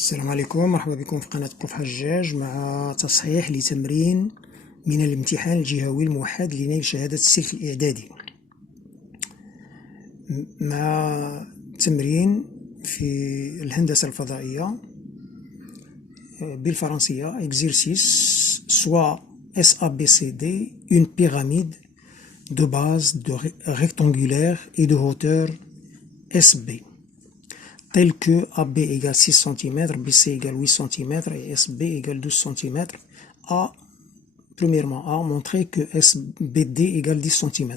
السلام عليكم، مرحبا بكم في قناة بروف حجاج مع تصحيح لتمرين من الامتحان الجهوي الموحد لنيل شهادة السلك الإعدادي. مع تمرين في الهندسة الفضائية بالفرنسية exercice soit SABCD une pyramide de base rectangulaire et de hauteur SB tel que AB égale 6 cm, BC égale 8 cm et SB égale 12 cm. Premièrement, A, montrer que SBD égale 10 cm.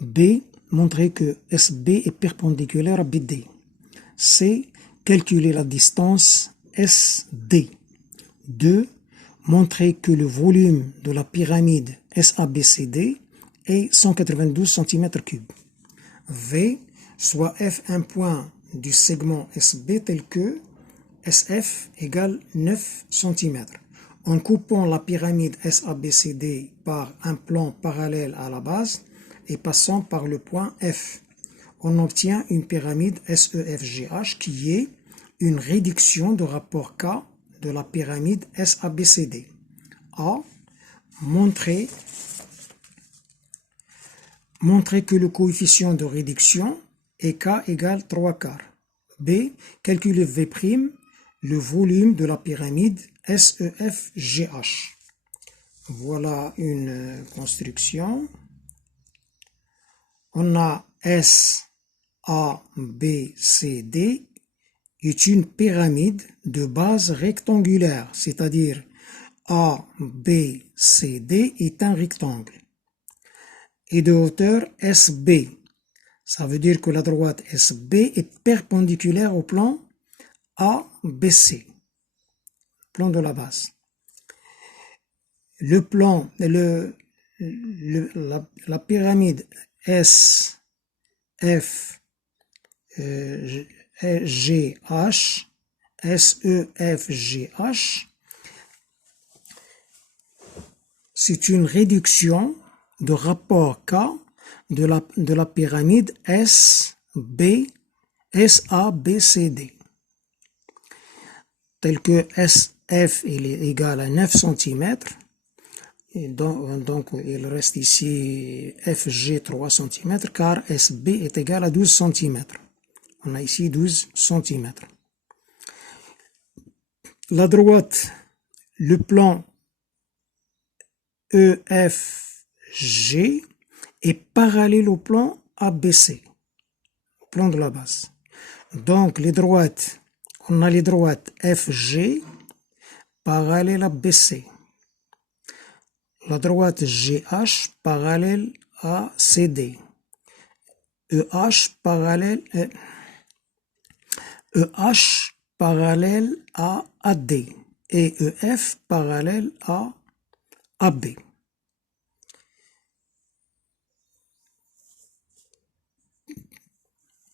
B, montrer que SB est perpendiculaire à BD. C, calculer la distance SD. 2, montrer que le volume de la pyramide SABCD est 192 cm3. V, soit F un point du segment SB tel que SF égale 9 cm. En coupant la pyramide SABCD par un plan parallèle à la base et passant par le point F, on obtient une pyramide SEFGH qui est une réduction de rapport K de la pyramide SABCD. A. Montrer que le coefficient de réduction est K égale 3 quarts. B. Calculer V', le volume de la pyramide SEFGH. Voilà une construction. On a SABCD est une pyramide de base rectangulaire, c'est-à-dire ABCD est un rectangle. Et de hauteur SB. Ça veut dire que la droite SB est perpendiculaire au plan ABC, plan de la base. Le plan, la pyramide SEFGH, c'est une réduction de rapport K de la pyramide SABCD, tel que SF il est égal à 9 cm, et donc il reste ici FG 3 cm, car SB est égal à 12 cm. On a ici 12 cm. La droite, le plan EFG est parallèle au plan ABC, au plan de la base. Donc les droites, on a les droites FG parallèle à BC. La droite GH parallèle à CD. EH parallèle à AD et EF parallèle à AB.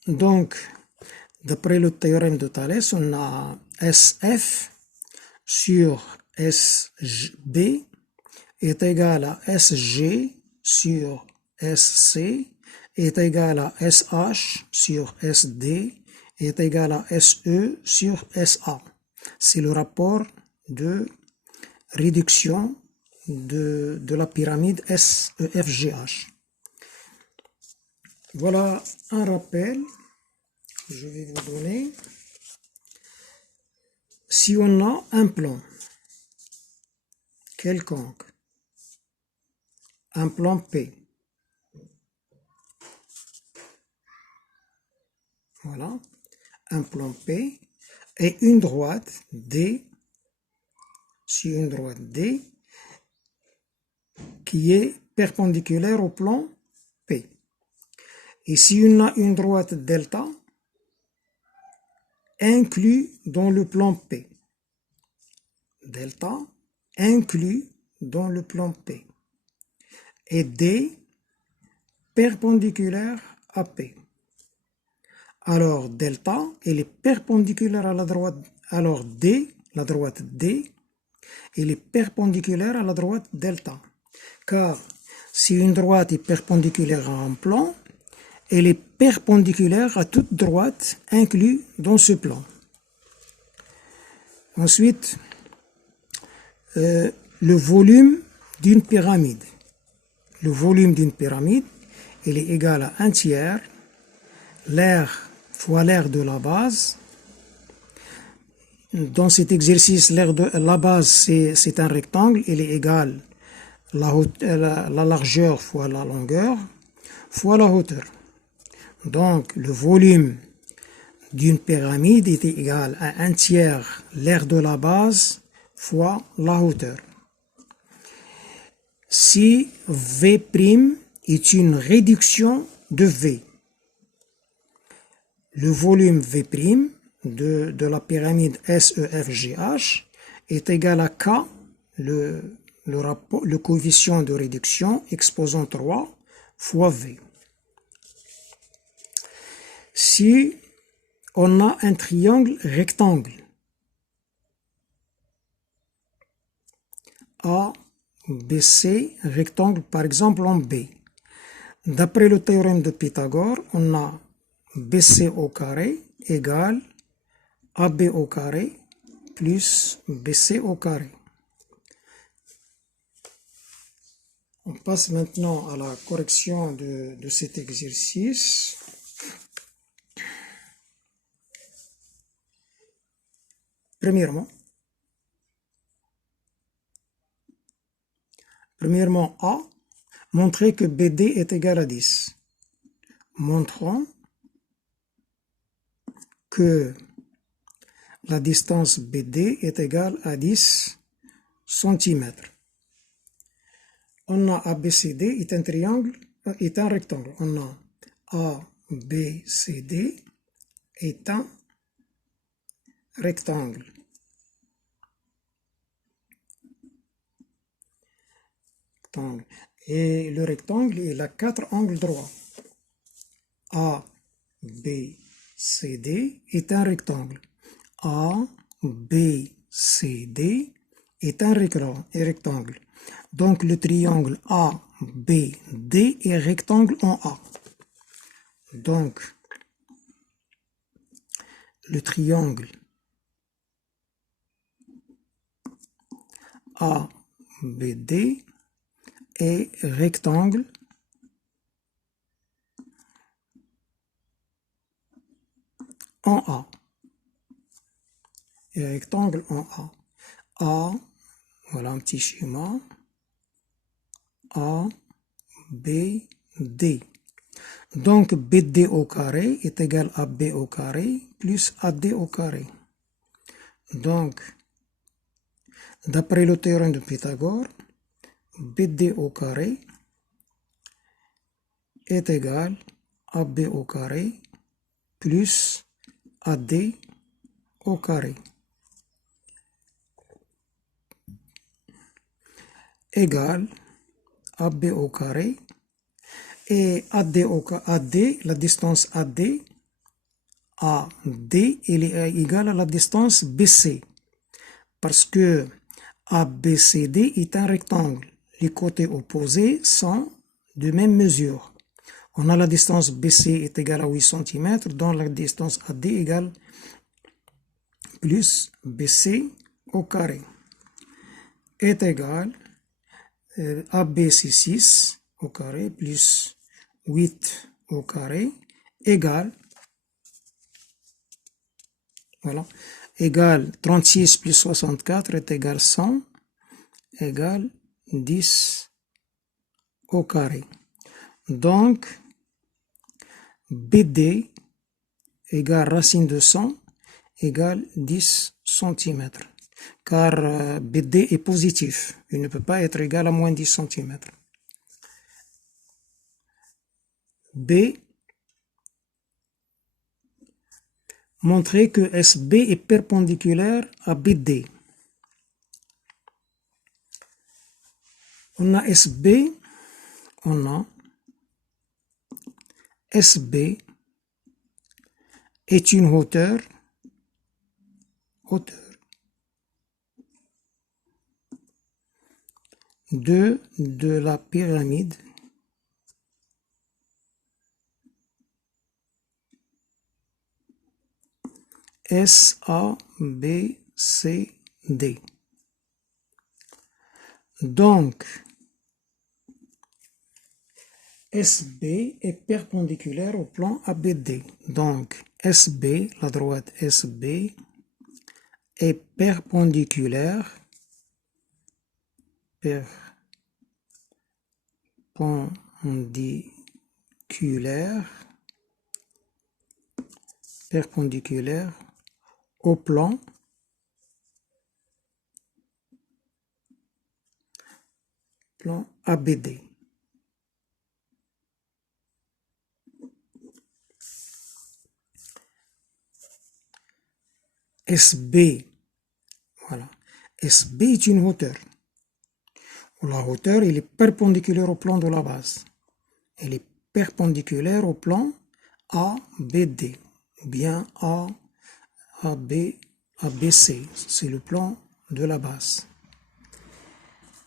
Donc, d'après le théorème de Thalès, on a SF sur SB est égal à SG sur SC est égal à SH sur SD est égal à SE sur SA. C'est le rapport de réduction de la pyramide SEFGH. Voilà un rappel que je vais vous donner. Si on a un plan quelconque, un plan P, voilà, un plan P et une droite D, sur une droite D qui est perpendiculaire au plan P. Et si on a une droite delta inclus dans le plan P, delta inclus dans le plan P, et D perpendiculaire à P. Alors delta, elle est perpendiculaire à la droite, alors D, la droite D, elle est perpendiculaire à la droite delta. Car si une droite est perpendiculaire à un plan, elle est perpendiculaire à toute droite inclue dans ce plan. Ensuite, le volume d'une pyramide. Le volume d'une pyramide, il est égal à 1 tiers l'aire fois l'aire de la base. Dans cet exercice, la base, c'est un rectangle, il est égal la largeur fois la longueur fois la hauteur. Donc, le volume d'une pyramide est égal à 1 tiers l'aire de la base fois la hauteur. Si V' est une réduction de V, le volume V' de la pyramide SEFGH est égal à K, le coefficient de réduction exposant 3 fois V. Si on a un triangle rectangle ABC, rectangle par exemple en B, d'après le théorème de Pythagore, on a BC au carré égale AB au carré plus BC au carré. On passe maintenant à la correction de cet exercice. Premièrement, A, montrer que BD est égal à 10. Montrons que la distance BD est égale à 10 cm. On a ABCD est un triangle, est un rectangle. On a ABCD est un rectangle. Et le rectangle, il a 4 angles droits. ABCD est un rectangle. ABCD est un rectangle. Donc le triangle ABD est rectangle en A. Donc le triangle ABD est rectangle en A. Et rectangle en A. A, voilà un petit schéma. A, B, D. Donc BD au carré est égal à B au carré plus AD au carré. Donc, d'après le théorème de Pythagore, BD au carré est égal à B au carré plus AD au carré. Égal AB au carré et AD, la distance AD, il est égal à la distance BC parce que ABCD est un rectangle. Les côtés opposés sont de même mesure. On a la distance BC est égale à 8 cm, dont la distance AD égale plus BC au carré est égal AB c'est 6 au carré plus 8 au carré égale, voilà, égale 36 plus 64 est égal 100 égale 10 au carré. Donc BD égale racine de 100 égale 10 cm. Car BD est positif. Il ne peut pas être égal à moins 10 cm. B, montrer que SB est perpendiculaire à BD. On a SB est une hauteur de la pyramide SABCD. ABCD. Donc, SB est perpendiculaire au plan ABD. Donc, SB, la droite SB, est perpendiculaire au plan ABD. SB, voilà. SB est une hauteur. La hauteur, elle est perpendiculaire au plan de la base. Elle est perpendiculaire au plan ABD, ou bien ABC, c'est le plan de la base.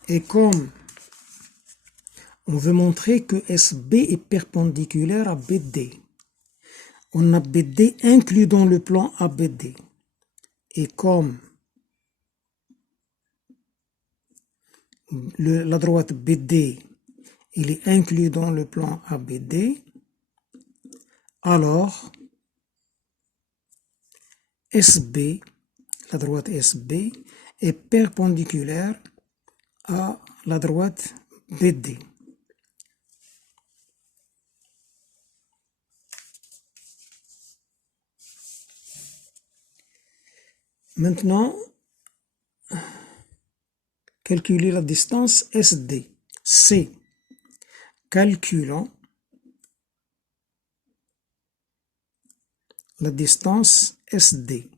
Et comme on veut montrer que SB est perpendiculaire à BD, on a BD inclus dans le plan ABD. Et comme la droite BD, il est inclus dans le plan ABD, alors SB, la droite SB, est perpendiculaire à la droite BD. Maintenant, calculer la distance SD. C. Calculons la distance SD.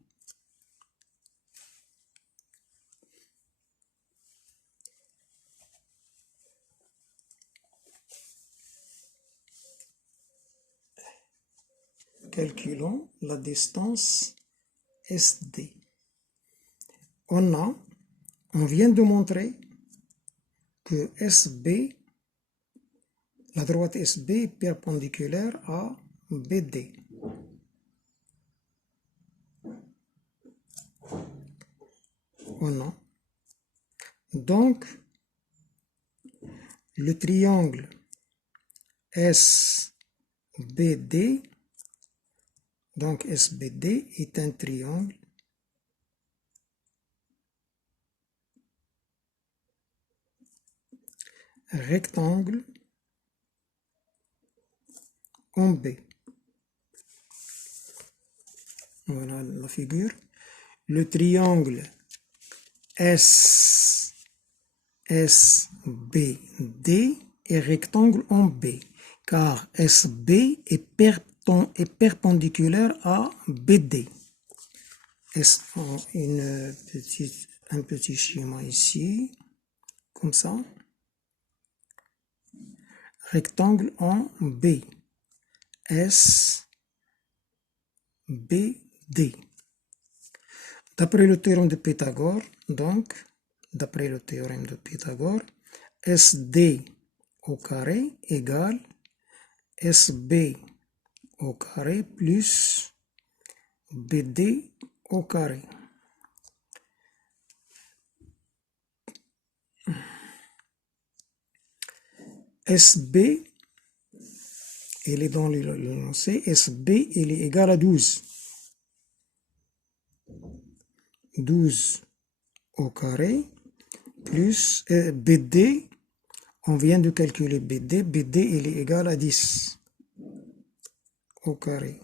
Calculons la distance SD. On vient de montrer que SB, la droite SB est perpendiculaire à BD. Donc, le triangle SBD, donc SBD est un triangle rectangle en B. Voilà la figure. Le triangle SBD est rectangle en B, car SB est perpendiculaire à BD. Un petit schéma ici, comme ça. Rectangle en B. SBD. D'après le théorème de Pythagore, SD au carré égale SB au carré plus BD au carré. SB, il est dans l'énoncé, SB, il est égal à 12. 12 au carré plus BD, on vient de calculer BD, BD il est égal à 10 au carré.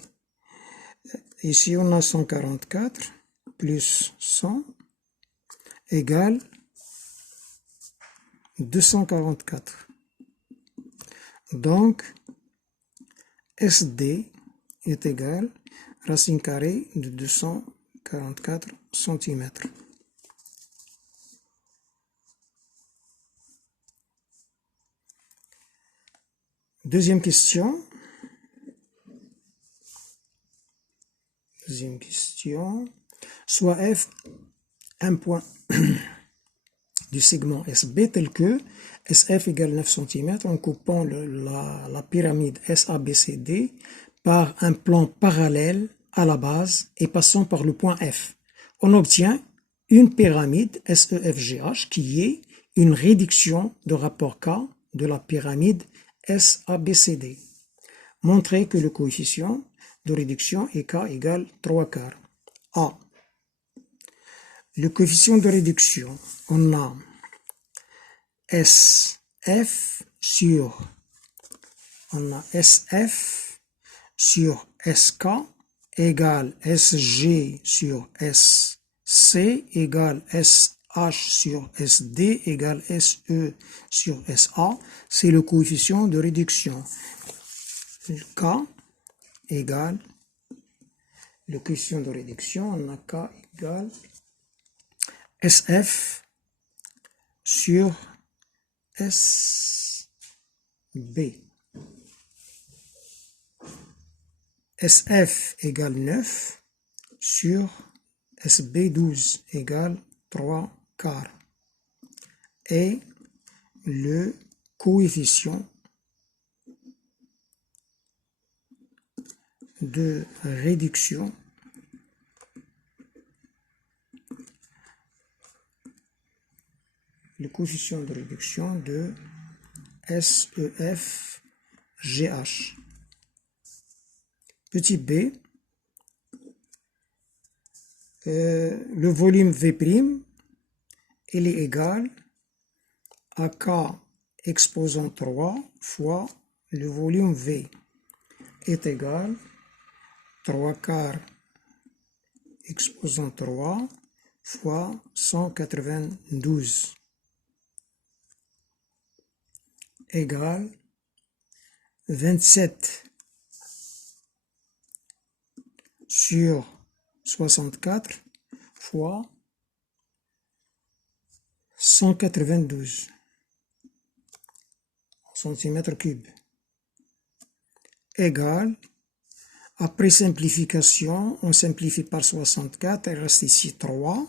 Ici on a 144 plus 100 égale 244. Donc SD est égal à racine carrée de 244 cm. Deuxième question. Soit F un point du segment SB tel que SF égale 9 cm en coupant la pyramide SABCD par un plan parallèle à la base et passant par le point F. On obtient une pyramide SEFGH qui est une réduction de rapport K de la pyramide SABCD. Montrez que le coefficient de réduction est K égale 3/4. A. Le coefficient de réduction, on a SF sur SK égale SG sur SC égale SH sur SD égale SE sur SA. C'est le coefficient de réduction. K égale le coefficient de réduction, on a K égale SF sur SB. SF égale 9 sur SB 12 égale 3/4. Et le coefficient de réduction de SEFGH. Petit b, le volume V', il est égal à K exposant 3 fois le volume V est égal 3/4 exposant 3 fois 192 égale 27 sur 64 fois 192 centimètres cubes égale, après simplification, on simplifie par 64, il reste ici 3.